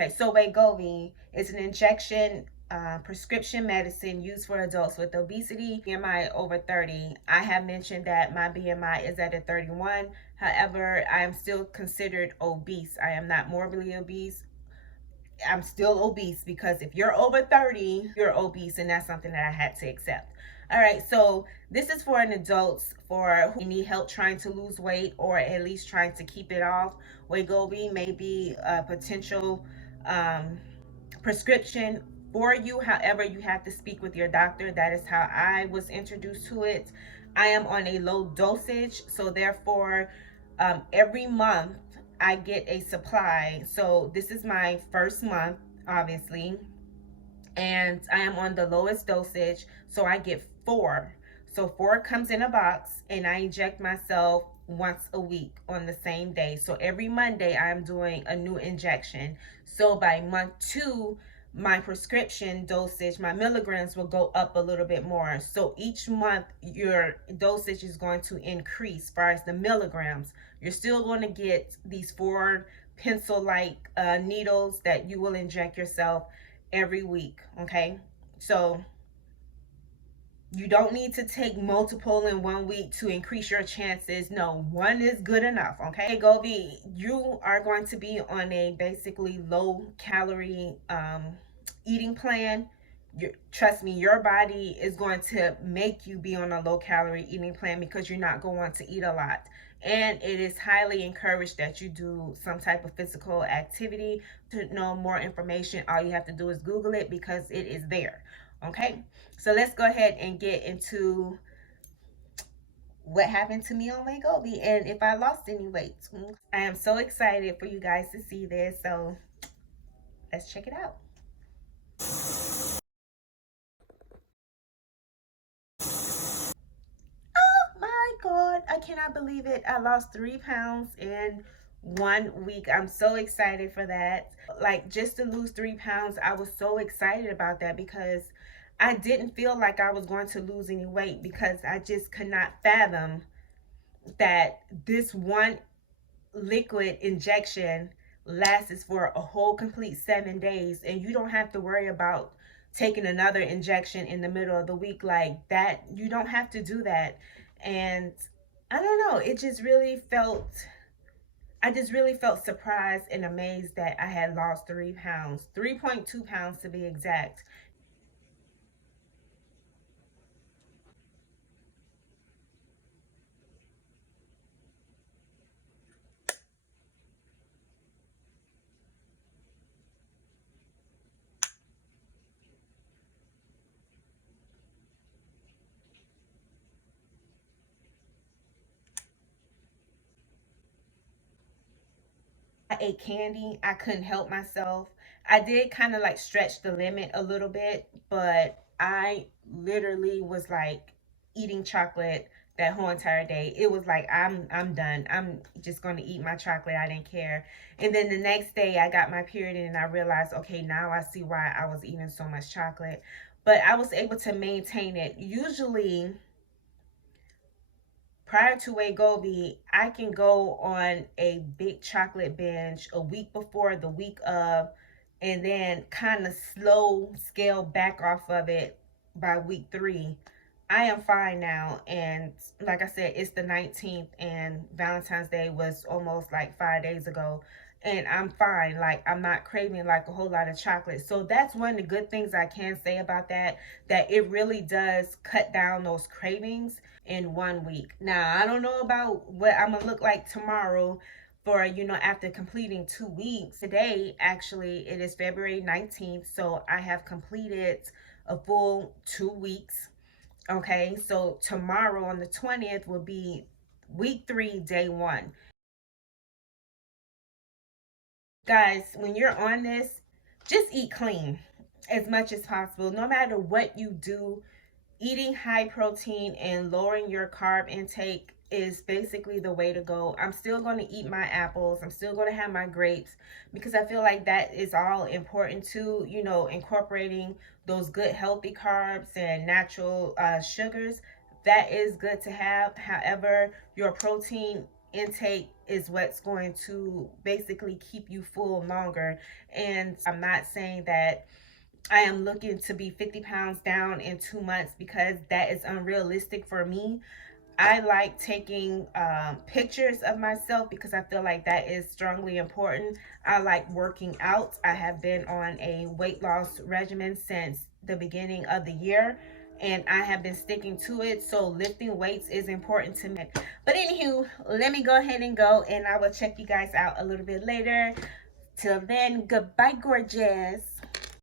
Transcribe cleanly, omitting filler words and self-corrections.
Okay, so Wegovy is an injection prescription medicine used for adults with obesity, BMI over 30. I have mentioned that my BMI is at a 31. However, I am still considered obese. I am not morbidly obese. I'm still obese because if you're over 30, you're obese, and that's something that I had to accept. All right, so this is for an adults for who need help trying to lose weight or at least trying to keep it off. Wegovy may be a potential um, prescription for you. However, you have to speak with your doctor. That is how I was introduced to it. I am on a low dosage, so therefore, every month I get a supply. So this is my first month, obviously, and I am on the lowest dosage, so I get four. So four comes in a box, and I inject myself once a week on the same day. So every Monday I'm doing a new injection. So by month 2, my prescription dosage, my milligrams will go up a little bit more. So each month your dosage is going to increase as far as the milligrams. You're still going to get these 4 pencil-like needles that you will inject yourself every week. Okay, so you don't need to take multiple in 1 week to increase your chances. No, one is good enough. Okay, Wegovy, you are going to be on a basically low calorie eating plan. Trust me, your body is going to make you be on a low calorie eating plan because you're not going to eat a lot. And it is highly encouraged that you do some type of physical activity. To know more information, all you have to do is Google it because it is there. Okay, so let's go ahead and get into what happened to me on Wegovy and if I lost any weight. I am so excited for you guys to see this, so let's check it out. My God, I cannot believe it. I lost 3 pounds in 1 week. I'm so excited for that. Like, just to lose 3 pounds, I was so excited about that because I didn't feel like I was going to lose any weight because I just could not fathom that this one liquid injection lasts for a whole complete 7 days, and you don't have to worry about taking another injection in the middle of the week like that. You don't have to do that. And I don't know, it just really felt, I just really felt surprised and amazed that I had lost 3 pounds, 3.2 pounds to be exact. I ate candy. I couldn't help myself. I did kind of like stretch the limit a little bit, but I literally was like eating chocolate that whole entire day. It was like I'm done. I'm just going to eat my chocolate. I didn't care. And then the next day I got my period and I realized, okay, now I see why I was eating so much chocolate. But I was able to maintain it. Usually prior to Wegovy, I can go on a big chocolate binge a week before, the week of, and then kind of slow scale back off of it by week 3. I am fine now, and like I said, it's the 19th, and Valentine's Day was almost like 5 days ago, and I'm fine. Like, I'm not craving like a whole lot of chocolate. So that's one of the good things I can say about that, that it really does cut down those cravings in 1 week. Now, I don't know about what I'm gonna look like tomorrow for, after completing 2 weeks. Today, actually, it is February 19th, so I have completed a full 2 weeks. Okay, so tomorrow on the 20th will be week 3, day 1. Guys, when you're on this, just eat clean as much as possible. No matter what you do, eating high protein and lowering your carb intake is basically the way to go. I'm still going to eat my apples. I'm still going to have my grapes because I feel like that is all important too. Incorporating those good healthy carbs and natural sugars. That is good to have. However, your protein intake is what's going to basically keep you full longer. And I'm not saying that I am looking to be 50 pounds down in 2 months, because that is unrealistic for me. I like taking pictures of myself because I feel like that is strongly important. I like working out. I have been on a weight loss regimen since the beginning of the year, and I have been sticking to it. So lifting weights is important to me. But anywho, let me go ahead and go, and I will check you guys out a little bit later. Till then, goodbye, gorgeous.